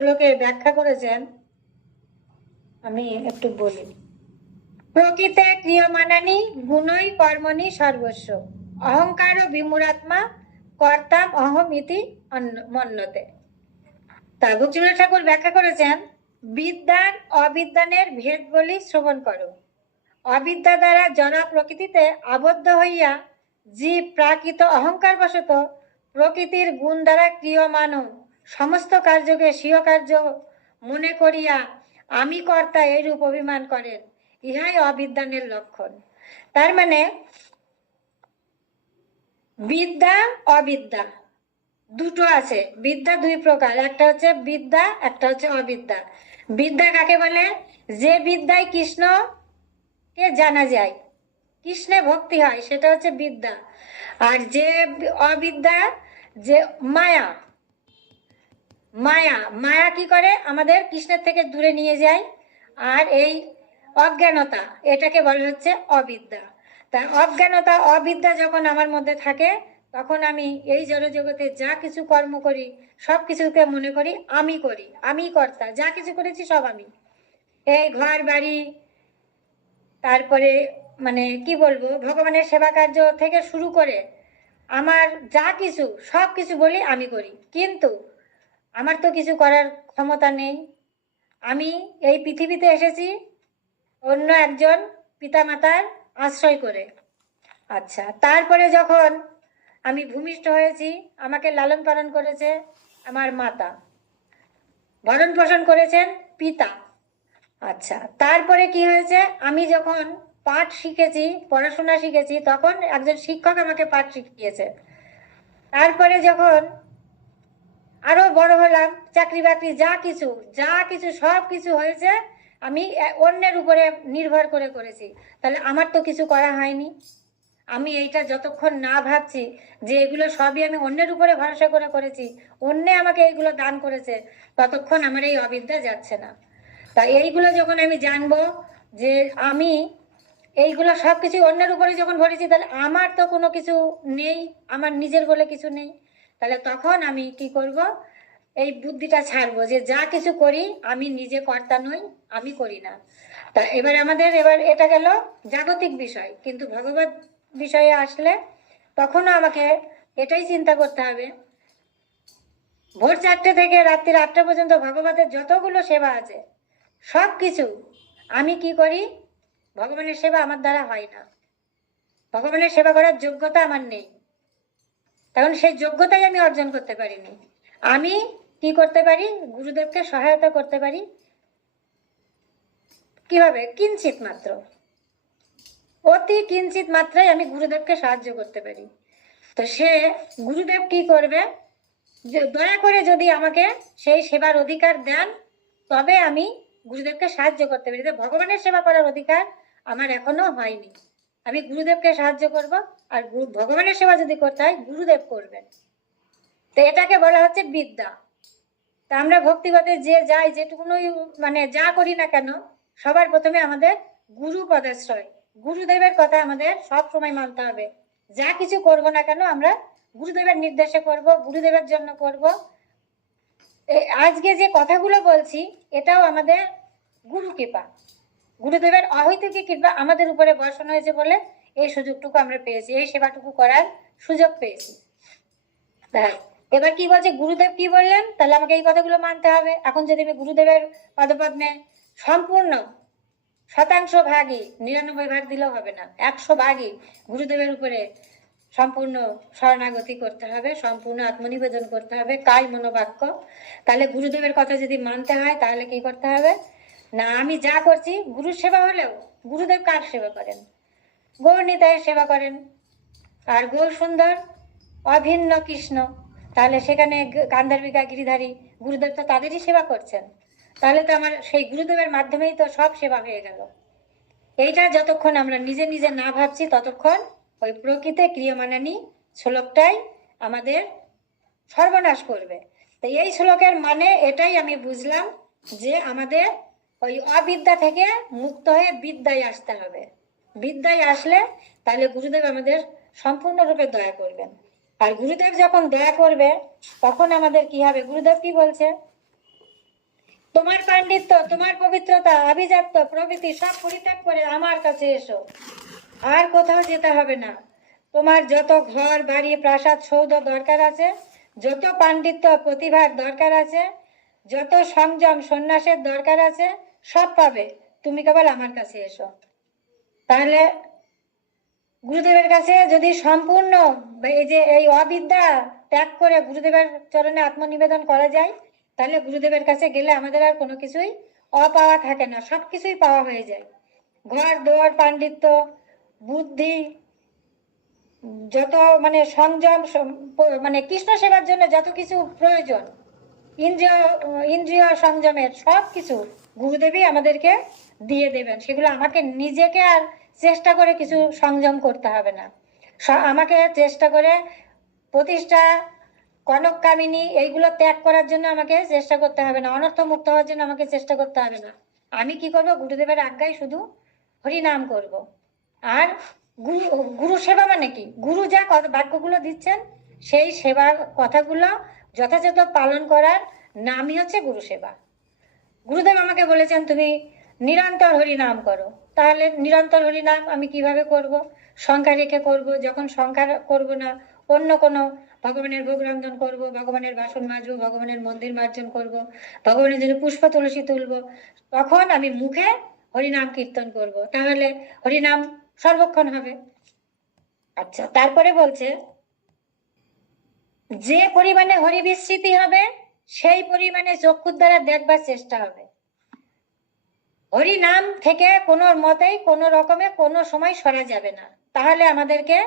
লোকে ব্যাখ্যা করেছেন, আমি একটু বলি। প্রকৃতে ক্রিয়মানানি, গুণই কর্মণি সর্বস্ব। অহংকার ও বিমুরাত্মা কর্তাম অহম ইতি অন্য- মন্যতে তা ভক্তিবিনোদ ঠাকুর ব্যাখ্যা করেছেন, বিদ্যার অবিদ্যানের ভেদ বলি শ্রবণ করো। অবিদ্যা দ্বারা জনা প্রকৃতিতে আবদ্ধ হইয়া, জীব প্রাকৃত অহংকার বশত প্রকৃতির গুণ দ্বারা ক্রিয়মান সমস্ত কার্যকে স্বীয় কার্য মনে করিয়া আমি কর্তা এইরূপ অভিমান করেন। ইহাই অবিদ্যানের লক্ষণ। তার মানে বিদ্যা, অবিদ্যা, দুটো আছে। বিদ্যা দুই প্রকার। একটা হচ্ছে বিদ্যা, একটা হচ্ছে অবিদ্যা। বিদ্যা কাকে বলে? যে বিদ্যায় কৃষ্ণকে জানা যায়, কৃষ্ণে ভক্তি হয়, সেটা হচ্ছে বিদ্যা। আর যে অবিদ্যা, যে মায়া মায়া মায়া কি করে? আমাদের কৃষ্ণের থেকে দূরে নিয়ে যায়। আর এই অজ্ঞানতা, এটাকে বলা হচ্ছে অবিদ্যা। তা অজ্ঞানতা, অবিদ্যা যখন আমার মধ্যে থাকে, তখন আমি এই জড়জগতে যা কিছু কর্ম করি, সব কিছুকে মনে করি, আমি করি। আমি কর্তা, যা কিছু করেছি সব আমি। এই ঘর, বাড়ি, তারপরে মানে কি বলব, ভগবানের সেবা কার্য থেকে শুরু করে, আমার যা কিছু, সব কিছু বলি আমি করি। কিন্তু আমার তো কিছু করার ক্ষমতা নেই। আমি এই পৃথিবীতে এসেছি অন্য একজন পিতামাতার আশ্রয় করে। আচ্ছা তারপরে যখন আমি ভূমিষ্ঠ হয়েছি, আমাকে লালন পালন করেছে আমার মাতা। ভরণ পোষণ করেছেন পিতা। আচ্ছা তারপরে কি হয়েছে? আমি যখন পাঠ শিখেছি, পড়াশোনা শিখেছি, তখন একজন শিক্ষক আমাকে পাঠ শিখিয়েছে। তারপরে যখন আরও বড় হলাম চাকরি বাকরি যা কিছু যা কিছু, সব কিছু হয়েছে, আমি অন্যের উপরে নির্ভর করে করেছি। তাহলে আমার তো কিছু করা হয়নি। আমি এইটা যতক্ষণ না ভাবছি যে এগুলো সবই আমি অন্যের উপরে ভরসা করে করেছি, অন্যে আমাকে এইগুলো দান করেছে, ততক্ষণ আমার এই অবিদ্যা যাচ্ছে না। তা এইগুলো যখন আমি জানব যে আমি এইগুলো সব কিছু অন্যের উপরে যখন ভরেছি, তাহলে আমার তো কোনো কিছু নেই, আমার নিজের বলে কিছু নেই। তাহলে তখন আমি কি করব? এই বুদ্ধিটা ছাড়বো যে যা কিছু করি, আমি নিজে কর্তা নই, আমি করি না। তা এবার আমাদের, এবার এটা গেল জাগতিক বিষয়। কিন্তু ভগবত বিষয়ে আসলে তখনও আমাকে এটাই চিন্তা করতে হবে। ভোর চারটে থেকে রাত্রির আটটা পর্যন্ত ভগবতের যতগুলো সেবা আছে সব কিছু আমি কি করি? ভগবানের সেবা আমার দ্বারা হয় না। ভগবানের সেবা করার যোগ্যতা আমার নেই। তখন সেই যোগ্যতাই আমি অর্জন করতে পারিনি। আমি কি করতে পারি? গুরুদেবকে সহায়তা করতে পারি? কীভাবে? কিঞ্চিত মাত্র। অতি কিঞ্চিত মাত্রায় আমি গুরুদেবকে সাহায্য করতে পারি। তো সে গুরুদেব কি করবে? দয়া করে যদি আমাকে সেই সেবার অধিকার দেন, তবে আমি গুরুদেবকে সাহায্য করতে পারি। ভগবানের সেবা করার অধিকার আমার এখনও হয়নি। আমি গুরুদেবকে সাহায্য করব আর গুরু- ভগবানের সেবা যদি করতে হয়, গুরুদেব করবেন। তো এটাকে বলা হচ্ছে বিদ্যা। তা আমরা ভক্তিগতে যে যাই, যেটুকুনই মানে যা করি না কেন, সবার প্রথমে আমাদের গুরু পদাশ্রয় গুরুদেবের কথা আমাদের সব সময় মানতে হবে। যা কিছু করব না কেন, আমরা গুরুদেবের নির্দেশে করব, গুরুদেবের জন্য করব। আজকে যে কথাগুলো বলছি, এটাও আমাদের গুরু কৃপা। গুরুদেবের অহৈতুকী কিংবা আমাদের উপরে বর্ষণ হয়েছে বলে এই সুযোগটুকু আমরা পেয়েছি এই সেবাটুকু করার সুযোগ পেয়েছি। দেখ, এবার কি বলছে? গুরুদেব কি বললেন? তাহলে আমাকে এই কথাগুলো মানতে হবে। এখন যদি আমি গুরুদেবের পদপদ্মে সম্পূর্ণ শতাংশ ভাগই নিরানব্বই ভাগ দিলেও হবে না একশো ভাগই গুরুদেবের উপরে সম্পূর্ণ শরণাগতি করতে হবে সম্পূর্ণ আত্মনিবেদন করতে হবে কায় মনোবাক্য। তাহলে গুরুদেবের কথা যদি মানতে হয় তাহলে কি করতে হবে? না, আমি যা করছি, গুরুর সেবা হলেও গুরুদেব কার সেবা করেন? গৌর নিতাইয়ের সেবা করেন। আর গৌর সুন্দর অভিন্ন কৃষ্ণ, তাহলে সেখানে গান্ধার্বিকা, গিরিধারী, গুরুদেব তো তাদেরই সেবা করছেন। তাহলে তো আমার সেই গুরুদেবের মাধ্যমেই তো সব সেবা হয়ে গেল। এইটা যতক্ষণ আমরা নিজে নিজে না ভাবছি, ততক্ষণ ওই প্রকৃতি ক্রিয়মানানি শ্লোকটাই আমাদের সর্বনাশ করবে। তো এই শ্লোকের মানে এটাই আমি বুঝলাম যে আমাদের ওই অবিদ্যা থেকে মুক্ত হয়ে বিদ্যায় আসতে হবে। বিদ্যায় আসলে তাহলে গুরুদেব আমাদের সম্পূর্ণরূপে দয়া করবেন। আর গুরুদেব যখন দয়া করবে, তখন আমাদের কি হবে? গুরুদেব কি বলছে? তোমার পাণ্ডিত্য, তোমার পবিত্রতা, আভিজাত্য, প্রভৃতি সব পরিত্যাগ করে আমার কাছে এসো। আর কোথাও যেতে হবে না। তোমার যত ঘর, বাড়ি, প্রাসাদ, সৌধ দরকার আছে, যত পাণ্ডিত্য, প্রতিভার দরকার আছে, যত সংযম, সন্ন্যাসের দরকার আছে সব পাবে। তুমি কেবল আমার কাছে এসো। তাহলে গুরুদেবের কাছে যদি সম্পূর্ণ এই যে এই অবিদ্যা ত্যাগ করে গুরুদেবের চরণে আত্মনিবেদন করা যায়, তাহলে গুরুদেবের কাছে গেলে আমাদের আর কোনো কিছুই অপাওয়া থাকে না, সব কিছুই পাওয়া হয়ে যায়। ঘর, দোয়ার, পাণ্ডিত্য, বুদ্ধি, যত মানে সংযম মানে কৃষ্ণ সেবার জন্য যত কিছু প্রয়োজন, ইন্দ্রিয় ইন্দ্রিয় সংযমের সব কিছু গুরুদেবই আমাদেরকে দিয়ে দেবেন। সেগুলো আমাকে নিজেকে আর চেষ্টা করে কিছু সংযম করতে হবে না। আমাকে চেষ্টা করে প্রতিষ্ঠা কনক কামিনী এইগুলো ত্যাগ করার জন্য আমাকে চেষ্টা করতে হবে না। অনর্থ মুক্ত হওয়ার জন্য আমাকে চেষ্টা করতে হবে না। আমি কি করব? গুরুদেবের আজ্ঞায় শুধু হরিনাম করব। আর গুরু গুরু সেবা মানে কি? গুরু যা বাক্যগুলো দিচ্ছেন, সেই সেবার কথাগুলো যথাযথ পালন করার নামই হচ্ছে গুরু সেবা। গুরুদেব আমাকে বলেছেন, তুমি নিরন্তর হরিনাম করো। তাহলে নিরন্তর হরিনাম আমি কীভাবে করব? সংখ্যা রেখে করব? যখন সংখ্যা করব না, অন্য কোনো ভগবানের ভোগ রন্ধন করব, ভগবানের বাসন মাজবো, ভগবানের মন্দির মার্জন করব, ভগবানের জন্য পুষ্প তুলসী তুলব, তখন আমি মুখে হরিনাম কীর্তন করব। তাহলে হরিনাম সর্বক্ষণ হবে। আচ্ছা তারপরে বলছে, যে পরিমাণে হরি বিস্মৃতি হবে সেই পরিমাণে চক্ষুর দ্বারা দেখবার চেষ্টা হবে। হরি নাম থেকে কোনো মতেই কোনো রকমে কোনো সময় সরা যাবে না। তাহলে আমাদেরকে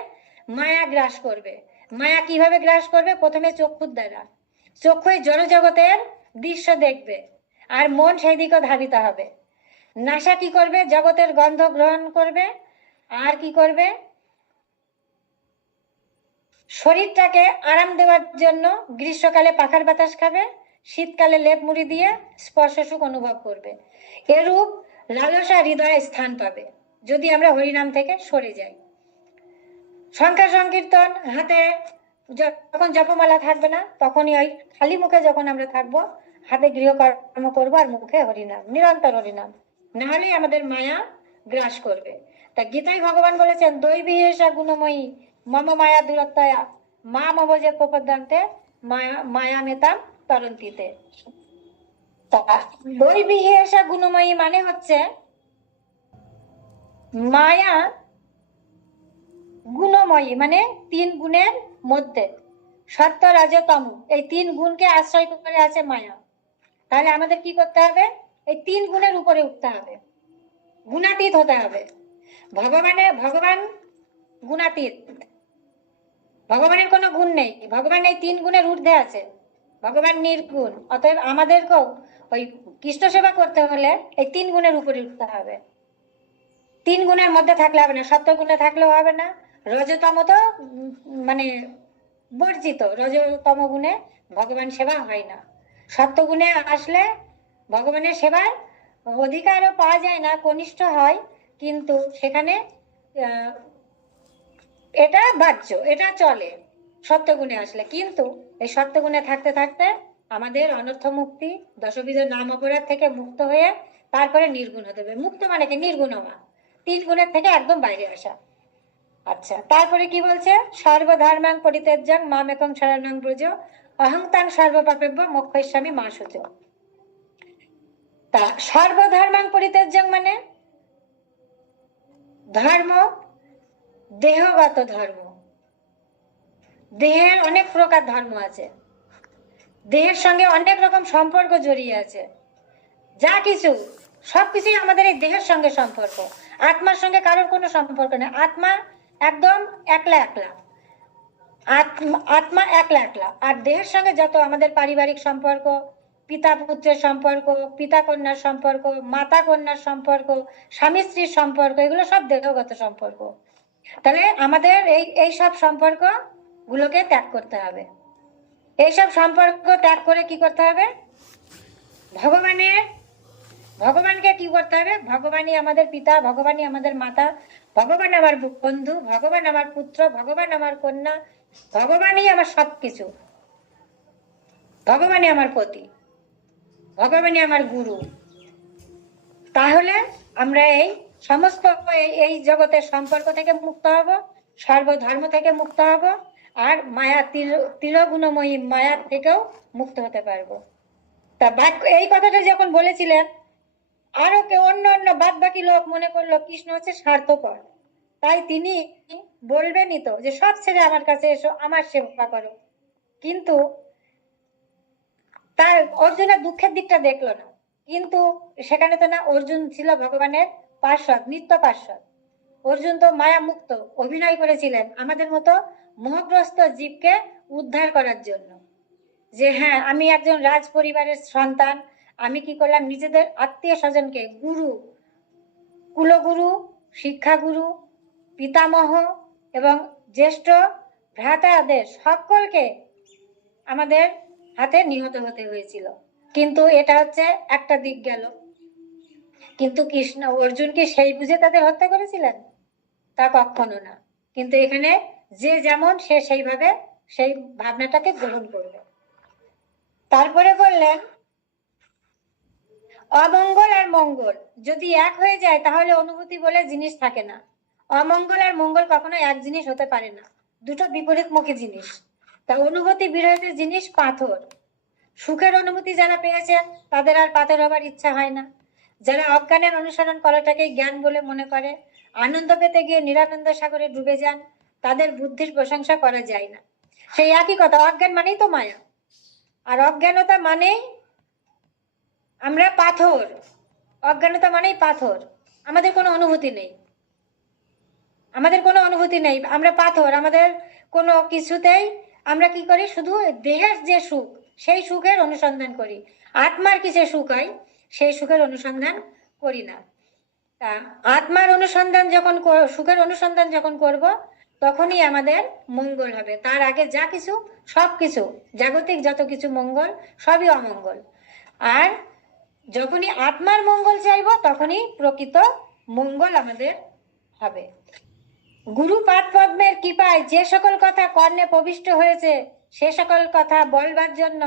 মায়া গ্রাস করবে। মায়া কীভাবে গ্রাস করবে? প্রথমে চক্ষুর দ্বারা। চক্ষুই জনজগতের দৃশ্য দেখবে আর মন সেই দিকে ধাবিত হবে। নাসা কি করবে? জগতের গন্ধ গ্রহণ করবে। আর কি করবে? শরীরটাকে আরাম দেওয়ার জন্য গ্রীষ্মকালে পাখার বাতাস খাবে, শীতকালে লেপ মুড়ি দিয়ে স্পর্শ সুখ অনুভব করবে। এরূপ লালসা হৃদয়ে স্থান পাবে, যদি আমরা হরিনাম থেকে সরে যাই। সংখ্যা সংকীর্তন, হাতে যখন জপমালা থাকবে না, তখনই ওই খালি মুখে যখন আমরা থাকব, হাতে গৃহকর্ম করব আর মুখে হরিনাম, নিরন্তর হরিনাম। না নাহলেই আমাদের মায়া গ্রাস করবে। তা গীতায় ভগবান বলেছেন, দৈবী এসা গুণময়ী মায়া দূরত্বয়া। মা মবজে প্রপদান্তে মায়া মায়া মেতাম তরন্তিতে। তা দৈবী এসা গুণময়ী মানে হচ্ছে, মায়া গুণময়ী মানে তিন গুণের মধ্যে। সত্য, রাজ, তম। এই তিন গুণকে আশ্রয় করে আছে মায়া। তাহলে আমাদের কি করতে হবে? এই তিন গুণের উপরে উঠতে হবে। গুণাতীত হতে হবে। ভগবানে, ভগবান গুণাতীত। ভগবানের কোনো গুণ নেই। ভগবান এই তিন গুণের ঊর্ধ্বে আছে। ভগবান নির্গুণ। অতএব আমাদেরকেও ওই কৃষ্ণ সেবা করতে হলে এই তিন গুণের উপরে উঠতে হবে। তিন গুণের মধ্যে থাকলে হবে না সত্য গুণে থাকলেও হবে না। রজতম তো মানে বর্জিত। রজতম গুণে ভগবান সেবা হয় না। সত্য গুণে আসলে ভগবানের সেবার অধিকারও পাওয়া যায় না, কনিষ্ঠ হয়। কিন্তু সেখানে এটা বাহ্য, এটা চলে। সত্যগুণে আসলে। কিন্তু এই সত্যগুণে থাকতে থাকতে আমাদের অনর্থ মুক্তি দশবিধ নাম অপরাধ থেকে মুক্ত হয়ে তারপরে নির্গুণ হতে হবে। মুক্ত মানে কি? নির্গুণ হওয়া। তিন গুণের থেকে একদম বাইরে আসা। আচ্ছা তারপরে কি বলছে? সর্বধর্মাং পরিত্যাজ্যাং মাম একং শরণং ব্রজ, অহংতাং সর্বপাপেব্য মোক্ষস্বামী মা সুচ। তা সর্বধর্মাং পরিত্যাজ্যাং মানে? ধর্ম দেহগত ধর্ম। দেহের অনেক প্রকার ধর্ম আছে। দেহের সঙ্গে অনেক রকম সম্পর্ক জড়িয়ে আছে। যা কিছু সবকিছুই আমাদের এই দেহের সঙ্গে সম্পর্ক। আত্মার সঙ্গে কারোর কোনো সম্পর্ক নেই। আত্মা একদম একলা একলা। আত্মা আত্মা একলা একলা। আর দেহের সঙ্গে যত আমাদের পারিবারিক সম্পর্ক, পিতা পুত্রের সম্পর্ক, পিতা কন্যার সম্পর্ক, মাতা কন্যার সম্পর্ক, স্বামী স্ত্রীর সম্পর্ক, এগুলো সব দেহগত সম্পর্ক। তাহলে আমাদের এই এই সব সম্পর্ক গুলোকে ত্যাগ করতে হবে। এইসব সম্পর্ক ত্যাগ করে কি করতে হবে? ভগবানের, ভগবানকে কি করতে হবে? ভগবানই আমাদের পিতা, ভগবানই আমাদের মাতা, ভগবান আমার বন্ধু, ভগবান আমার পুত্র, ভগবান আমার কন্যা, ভগবানই আমার সবকিছু। ভগবানই আমার পতি, ভগবানই আমার গুরু। তাহলে আমরা এই সমস্ত এই- জগতের সম্পর্ক থেকে মুক্ত হব, সর্বধর্ম থেকে মুক্ত হব, আর মায়া তিরগুণময়ী মায়ার থেকেও মুক্ত হতে পারব। তা বাক্য এই কথাটা যখন বলেছিলেন, আরও কেউ অন্য অন্য বাদ বাকি লোক মনে করল, কৃষ্ণ হচ্ছে স্বার্থপর। তাই তিনি বলবেনই তো যে, সব ছেড়ে আমার কাছে এসো, আমার সেবা করো। কিন্তু তার অর্জুনের দুঃখের দিকটা দেখল না। কিন্তু সেখানে তো না, অর্জুন ছিল ভগবানের পার্শ্বদ, নিত্য পার্শ্বদ। অর্জুন তো মায়া মুক্ত অভিনয় করেছিলেন আমাদের মতো মোহগ্রস্ত জীবকে উদ্ধার করার জন্য। যে হ্যাঁ আমি একজন রাজ পরিবারের সন্তান, আমি কি করলাম? নিজেদের আত্মীয় স্বজনকে, গুরু, কুলগুরু, শিক্ষাগুরু, পিতামহ এবং জ্যেষ্ঠ ভ্রাতাদের সকলকে আমাদের হাতে নিহত হতে হয়েছিল। কিন্তু এটা হচ্ছে একটা দিক গেল। কিন্তু কৃষ্ণ, অর্জুনকে সেই বুঝে তাদের হত্যা করেছিলেন? তা কখনো না। কিন্তু এখানে যে যেমন সে সেইভাবে সেই ভাবনাটাকে গ্রহণ করবে তারপরে বললেন, অমঙ্গল আর মঙ্গল, যদি এক হয়ে যায়, তাহলে অনুভূতি বলে জিনিস থাকে না। অমঙ্গল আর মঙ্গল কখনো এক জিনিস হতে পারে না। দুটো বিপরীতমুখী জিনিস। তা অনুভূতি বিরহিত জিনিস পাথর। সুখের অনুভূতি যারা পেয়েছেন, তাদের আর পাথর হবার ইচ্ছা হয় না। যারা অজ্ঞানের অনুসরণ করাটাকে জ্ঞান বলে মনে করে, আনন্দ পেতে গিয়ে নিরানন্দ সাগরে ডুবে যান, তাদের বুদ্ধির প্রশংসা করা যায় না। সেই একই কথা, অজ্ঞান মানেই তো মায়া। আর অজ্ঞানতা মানেই আমরা পাথর। অজ্ঞানতা মানেই পাথর। আমাদের কোনো অনুভূতি নেই। আমাদের কোনো অনুভূতি নেই। আমরা পাথর। আমাদের কোনো কিছুতেই আমরা কি করি? শুধু দেহের যে সুখ, সেই সুখের অনুসন্ধান করি। আত্মার কিসে সুখ হয়? সেই সুখের অনুসন্ধান করি না। তা আত্মার অনুসন্ধান যখন সুখের অনুসন্ধান যখন করব, তখনই আমাদের মঙ্গল হবে। তার আগে যা কিছু, সব কিছু, জাগতিক যত কিছু মঙ্গল, সবই অমঙ্গল। আর যখনই আত্মার মঙ্গল চাইব, তখনই প্রকৃত মঙ্গল আমাদের হবে। গুরু পাদ পদ্মের কৃপায় যে সকল কথা কর্ণে প্রবিষ্ট হয়েছে, সে সকল কথা বলবার জন্য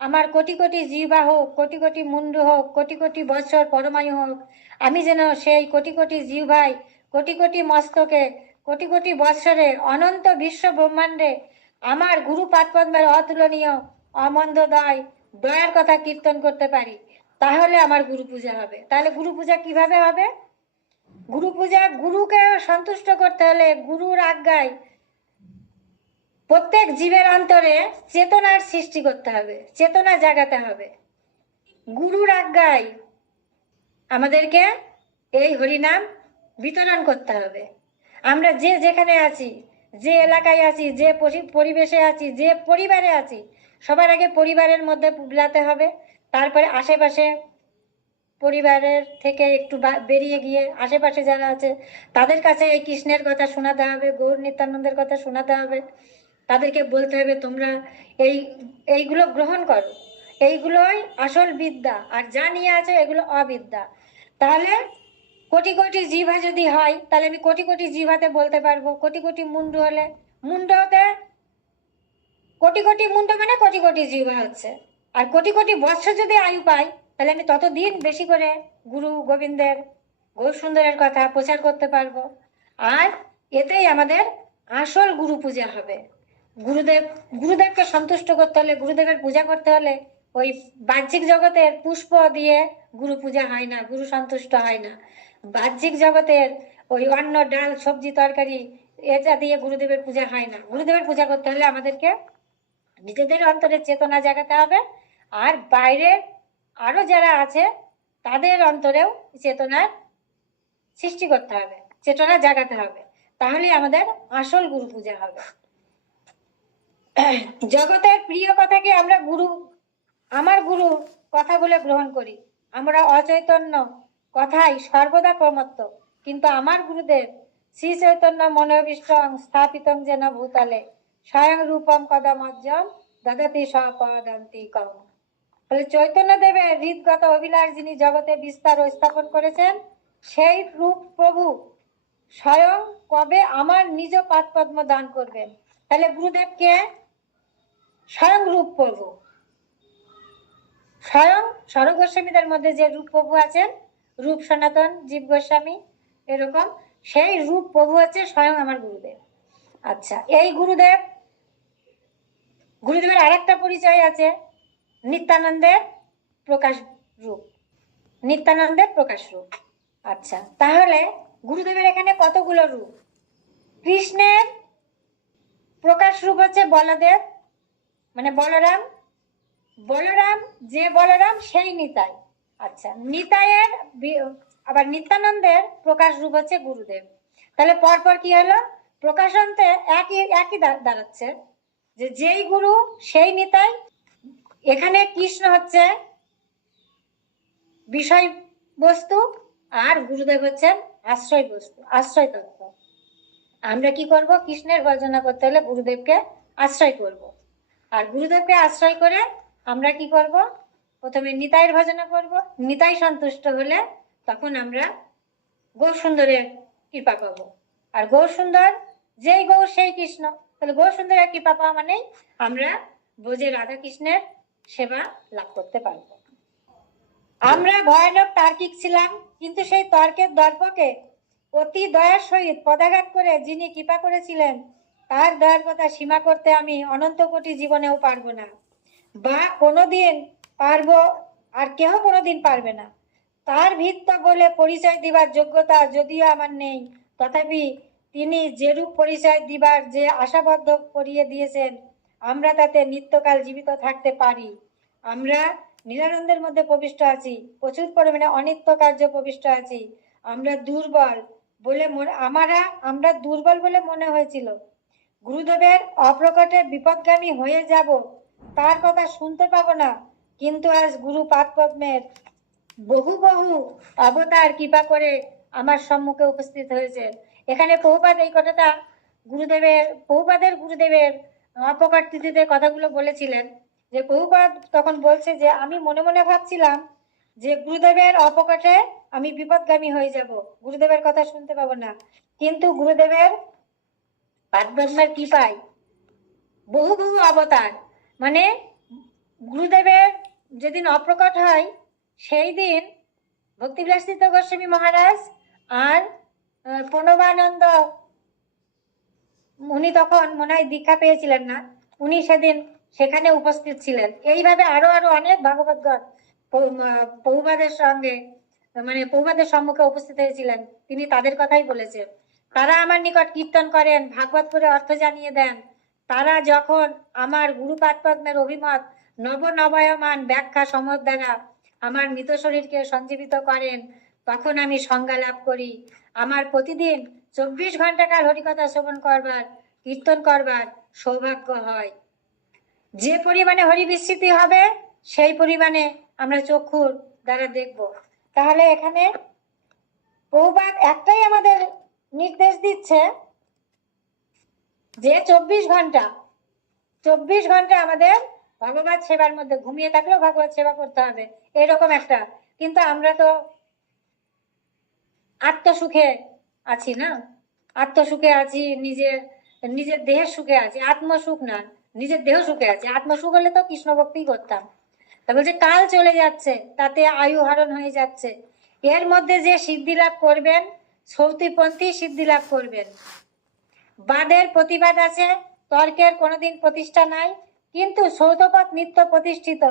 আমার কোটি কোটি জিহ্বা হোক, কোটি কোটি মুন্ডু হোক, কোটি কোটি বৎসর পরমায়ু হোক, আমি যেন সেই কোটি কোটি জিহ্বাই কোটি কোটি মস্তকে, কোটি কোটি বৎসরে অনন্ত বিশ্ব ব্রহ্মাণ্ডে আমার গুরু পাদপদ্মের অতুলনীয় অমন্দদয় দয়ার কথা কীর্তন করতে পারি। তাহলে আমার গুরু পূজা হবে। তাহলে গুরু পূজা কীভাবে হবে? গুরু পূজা গুরুকে সন্তুষ্ট করতে হলে গুরুর আজ্ঞায় প্রত্যেক জীবের অন্তরে চেতনার সৃষ্টি করতে হবে, চেতনা জাগাতে হবে। গুরুর আজ্ঞায় আমাদেরকে এই হরিনাম বিতরণ করতে হবে। আমরা যে যেখানে আছি, যে এলাকায় আছি, যে পরিবেশে আছি, যে পরিবারে আছি, সবার আগে পরিবারের মধ্যে বুলাতে হবে। তারপরে আশেপাশে পরিবারের থেকে একটু বেরিয়ে গিয়ে আশেপাশে যারা আছে, তাদের কাছে এই কৃষ্ণের কথা শোনাতে হবে, গৌর নিত্যানন্দের কথা শোনাতে হবে। তাদেরকে বলতে হবে, তোমরা এই, এইগুলো গ্রহণ করো। এইগুলোই আসল বিদ্যা। আর যা নিয়ে আছে এগুলো অবিদ্যা। তাহলে কোটি কোটি জিভা যদি হয়, তাহলে আমি কোটি কোটি জিভাতে বলতে পারব, কোটি কোটি মুন্ডু হলে। মুন্ড হতে কোটি কোটি মুন্ড মানে কোটি কোটি জিভা হচ্ছে। আর কোটি কোটি বৎসর যদি আয়ু পাই, তাহলে আমি ততদিন বেশি করে গুরু গোবিন্দের গৌর সুন্দরের কথা প্রচার করতে পারব। আর এতেই আমাদের আসল গুরু পূজা হবে। গুরুদেব, গুরুদেবকে সন্তুষ্ট করতে হলে, গুরুদেবের পূজা করতে হলে ওই বাহ্যিক জগতের পুষ্প দিয়ে গুরু পূজা হয় না, গুরু সন্তুষ্ট হয় না। বাহ্যিক জগতের ওই অন্ন, ডাল, সবজি, তরকারি, এটা দিয়ে গুরুদেবের পূজা হয় না। গুরুদেবের পূজা করতে হলে আমাদেরকে নিজেদের অন্তরে চেতনা জাগাতে হবে। আর বাইরের আরও যারা আছে, তাদের অন্তরেও চেতনার সৃষ্টি করতে হবে, চেতনা জাগাতে হবে। তাহলে আমাদের আসল গুরু পূজা হবে। জগতের প্রিয় কথাকে আমরা গুরু, আমার গুরু কথা বলে গ্রহণ করি। আমরা অচৈতন্য কথাই সর্বদা প্রমত্ত। কিন্তু আমার গুরুদেব শ্রী চৈতন্য মনোবিষ্টং স্থাপিতং যেন ভূতলে। স্বয়ং রূপম কদমজ্জম দদতি সপদন্তি কম তাহলে চৈতন্য দেবের হৃদগত অভিলাষ যিনি জগতে বিস্তার স্থাপন করেছেন, সেই রূপ প্রভু স্বয়ং কবে আমার নিজ পাদ পদ্ম দান করবেন? তাহলে গুরুদেবকে স্বয়ং রূপ প্রভু। স্বয়ং স্বরূপ গোস্বামীদের মধ্যে যে রূপ প্রভু আছেন, রূপ সনাতন, জীব গোস্বামী, এরকম সেই রূপ প্রভু হচ্ছে স্বয়ং আমার গুরুদেব। আচ্ছা এই গুরুদেব, গুরুদেবের আরেকটা পরিচয় আছে, নিত্যানন্দের প্রকাশ রূপ। নিত্যানন্দের প্রকাশ রূপ। আচ্ছা তাহলে গুরুদেবের এখানে কতগুলো রূপ? কৃষ্ণের প্রকাশ রূপ হচ্ছে বলদেব মানে বলরাম বলরাম, যে বলরাম সেই নিতাই। আচ্ছা নিতাইয়ের বি- আবার নিত্যানন্দের প্রকাশ রূপ হচ্ছে গুরুদেব। তাহলে পরপর কি হলো? প্রকাশান্তে একই একই দাঁড়াচ্ছে যে যেই গুরু, সেই নিতাই। এখানে কৃষ্ণ হচ্ছে বিষয় বস্তু আর গুরুদেব হচ্ছেন আশ্রয় বস্তু আশ্রয় তত্ত্ব আমরা কি করব? কৃষ্ণের ভজনা করতে হলে গুরুদেবকে আশ্রয় করব। আর গুরুদেবকে আশ্রয় করে আমরা কি করব? প্রথমে নিতাইয়ের ভজনা করব। নিতাই সন্তুষ্ট হলে তখন আমরা গৌর সুন্দরের কৃপা পাবো। আর গৌর সুন্দর, যেই গৌর সেই কৃষ্ণ। তাহলে গৌর সুন্দরের কৃপা পাওয়া মানেই আমরা বোঝে রাধা কৃষ্ণের সেবা লাভ করতে পারব। আমরা ভয়ানক তার্কিক ছিলাম, কিন্তু সেই তর্কের দর্পকে অতি দয়ার সহিত পদাঘাত করে যিনি কৃপা করেছিলেন তার দয়ার কথা সীমা করতে আমি অনন্ত কোটি জীবনেও পারব না। বা কোনোদিন পারব আর কেহ কোনোদিন পারবে না। তার ভিত্ত বলে পরিচয় দিবার যোগ্যতা যদিও আমার নেই, তথাপি তিনি যেরূপ পরিচয় দিবার যে আশাবদ্ধ করিয়ে দিয়েছেন, আমরা তাতে নিত্যকাল জীবিত থাকতে পারি। আমরা নিরানন্দের মধ্যে প্রবিষ্ট আছি, প্রচুর পরিমাণে অনিত্য কার্য প্রবিষ্ট আছি। আমরা দুর্বল বলে মনে আমারা আমরা দুর্বল বলে মনে হয়েছিল। গুরুদেবের অপ্রকটে বিপদগামী হয়ে যাব, তার কথা শুনতে পাবো না, কিন্তু আজ গুরু পাদপদ্মের বহু বহু অবতার কৃপা করে আমার সম্মুখে উপস্থিত হয়েছে এখানে বহুপাদ এই কথাটা গুরুদেবের বহুপাদের গুরুদেবের অপকার তিথিতে কথাগুলো বলেছিলেন, যে বহুপাদ তখন বলছে যে, আমি মনে মনে ভাবছিলাম যে গুরুদেবের অপকাটে আমি বিপদগামী হয়ে যাব, গুরুদেবের কথা শুনতে পাবো না। কিন্তু গুরুদেবের পাদপদ্মের কৃপায় বহু বহু অবতার। মানে গুরুদেবের যেদিন অপ্রকট হয়, সেই দিন ভক্তিবিলাসিত গোস্বামী মহারাজ আর প্রণবানন্দ, উনি তখন মনে হয় দীক্ষা পেয়েছিলেন না। উনি সেদিন সেখানে উপস্থিত ছিলেন। এইভাবে আরও আরও অনেক ভাগবতগণ পৌবাদের সঙ্গে মানে পৌবাদের সম্মুখে উপস্থিত হয়েছিলেন। তিনি তাদের কথাই বলেছেন। তারা আমার নিকট কীর্তন করেন ভাগবত করে অর্থ জানিয়ে দেন। তারা যখন আমার গুরুপাদ পদ্মের অভিমত, নবনবয়মান ব্যাখ্যা সমর দ্বারা আমার মৃত শরীরকে সঞ্জীবিত করেন, তখন আমি সংজ্ঞা লাভ করি। আমার প্রতিদিন চব্বিশ ঘণ্টা কাল হরিকথা শ্রবণ করবার, কীর্তন করবার সৌভাগ্য হয়। যে পরিমাণে হরি বিস্মৃতি হবে, সেই পরিমাণে আমরা চক্ষুর দ্বারা দেখব। তাহলে এখানে বহুবার একটাই আমাদের নির্দেশ দিচ্ছে যে চব্বিশ ঘণ্টা চব্বিশ ঘণ্টা আমাদের ভগবত সেবার মধ্যে ঘুমিয়ে থাকলেও ভগবত সেবা করতে হবে, এরকম একটা। কিন্তু আমরা তো আত্মসুখে আছি না? আত্মসুখে আছি, নিজের নিজের দেহের সুখে আছি, আত্মসুখ না, নিজের দেহ সুখে আছি। আত্মসুখ হলে তো কৃষ্ণ ভক্তি করতাম। তা বলছে, কাল চলে যাচ্ছে, তাতে আয়ু হরণ হয়ে যাচ্ছে। এর মধ্যে যে সিদ্ধি লাভ করবেন সৌতিপন্থী সিদ্ধি লাভ করবেন। বাদের প্রতিবাদ আছে, তর্কের কোনোদিন প্রতিষ্ঠা নাই, কিন্তু সৌতপথ নিত্য প্রতিষ্ঠিত।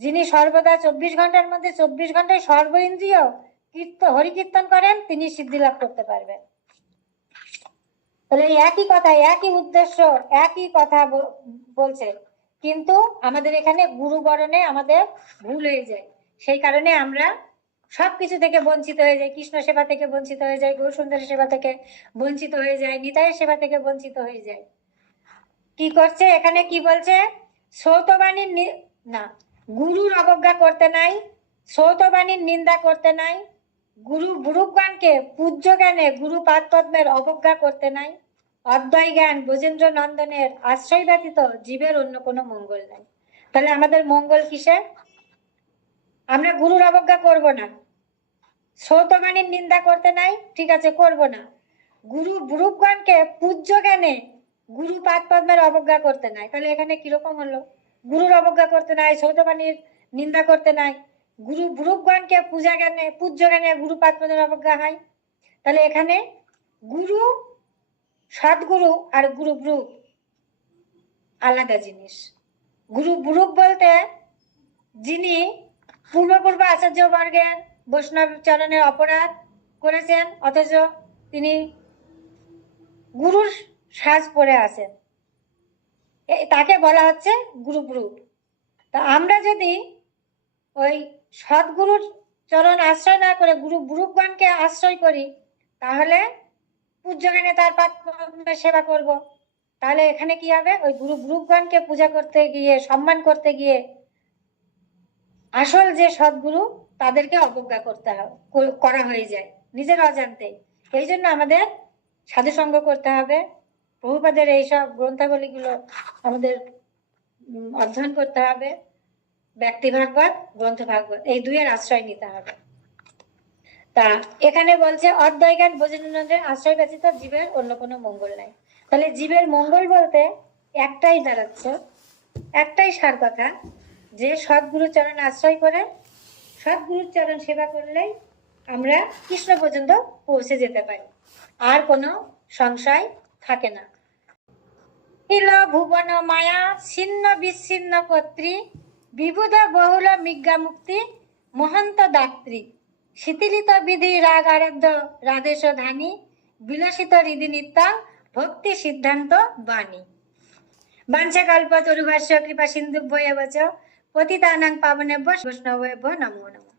যিনি সর্বদা চব্বিশ ঘণ্টার মধ্যে চব্বিশ ঘন্টায় সর্ব ইন্দ্রিয় কীর্ত, হরিকীর্তন করেন, তিনি সিদ্ধি লাভ করতে পারবেন। তাহলে একই কথা, একই উদ্দেশ্য, একই কথা বলছে। কিন্তু আমাদের এখানে গুরুবরণে আমাদের ভুল হয়ে যায়। সেই কারণে আমরা সবকিছু থেকে বঞ্চিত হয়ে যায়, কৃষ্ণ সেবা থেকে বঞ্চিত হয়ে যায়, গৌর সুন্দরের সেবা থেকে বঞ্চিত হয়ে যায় নিতাইয়ের সেবা থেকে বঞ্চিত হয়ে যায়। কি করছে? এখানে কি বলছে? সৌতবাণীর নি- গুরুর অবজ্ঞা করতে নাই, সৌতবাণীর নিন্দা করতে নাই, গুরু গুরুজ্ঞানকে পূজ্য জ্ঞানে গুরু পাদ পদ্মের অবজ্ঞা করতে নাই অদ্বয় জ্ঞান ব্রজেন্দ্র নন্দনের আশ্রয় ব্যতীত জীবের অন্য কোনো মঙ্গল নাই। তাহলে আমাদের মঙ্গল কিসে আমরা গুরুর অবজ্ঞা করব না। সৌতবাণীর নিন্দা করতে নাই? ঠিক আছে, করব না। গুরু গুরুজ্ঞানকে পূজ্য জ্ঞানে গুরু পাদ পদ্মের অবজ্ঞা করতে নাই। তাহলে এখানে কীরকম হলো? গুরুর অবজ্ঞা করতে নাই, সৌতবাণীর নিন্দা করতে নাই। গুরু গুরুগণকে পূজা জ্ঞানে, পূজ্য জ্ঞানে গুরু পাত্মদের অবজ্ঞা হয়। তাহলে এখানে গুরু, সদ্গুরু আর গুরু ব্রুপ আলাদা জিনিস। গুরু ব্রুপ বলতে যিনি পূর্বপূর্ব আচার্য বর্গের বৈষ্ণব চরণের অপরাধ করেছেন, অথচ তিনি গুরুর সাজ পরে আছেন। তাকে বলা হচ্ছে গুরু গ্রুপ তা আমরা যদি ওই সদ্গুরুর চরণ আশ্রয় না করে গুরু গ্রুপগণকে আশ্রয় করি, তাহলে পূজ্যগানে তার সেবা করব। তাহলে এখানে কি হবে? ওই গুরু গ্রুপগণকে পূজা করতে গিয়ে, সম্মান করতে গিয়ে আসল যে সদ্গুরু তাদেরকে অবজ্ঞা করতে করা হয়ে যায়, নিজের অজান্তে। এই জন্য আমাদের সাধুসঙ্গ করতে হবে। প্রভুপাদের এইসব গ্রন্থাবলীগুলো আমাদের অধ্যয়ন করতে হবে। ব্যক্তি ভাগবত, গ্রন্থ ভাগবত, এই দুইয়ের আশ্রয় নিতে হবে। তা এখানে বলছে অদ্বয় জ্ঞান আশ্রয় ব্যতীত জীবের অন্য কোনো মঙ্গল নাই। তাহলে জীবের মঙ্গল বলতে একটাই দাঁড়াচ্ছে, একটাই সার কথা, যে সদ্গুরু চরণ আশ্রয় করে সদ্গুরুর চরণ সেবা করলেই আমরা কৃষ্ণ পর্যন্ত পৌঁছে যেতে পারি। আর কোনো সংশয় থাকে না। নীল ভুবন মায়া ছিন্ন বিচ্ছিন্ন কর্ত্রী, বিবুধ বহুল মিজ্ঞা মুক্তি, মহন্ত দাত্রী। শিথিলিত বিধি রাগ আরাধ্য রাধেশ ধানী, বিলাসিত হৃদি ভক্তি সিদ্ধান্ত বাণী। বাঞ্ছাকল্প তরুভাষ্য কৃপা সিন্ধু ভয়ে বচ পতিতানাং পাবনেভ্য বৈষ্ণবেভ্য নমো নমঃ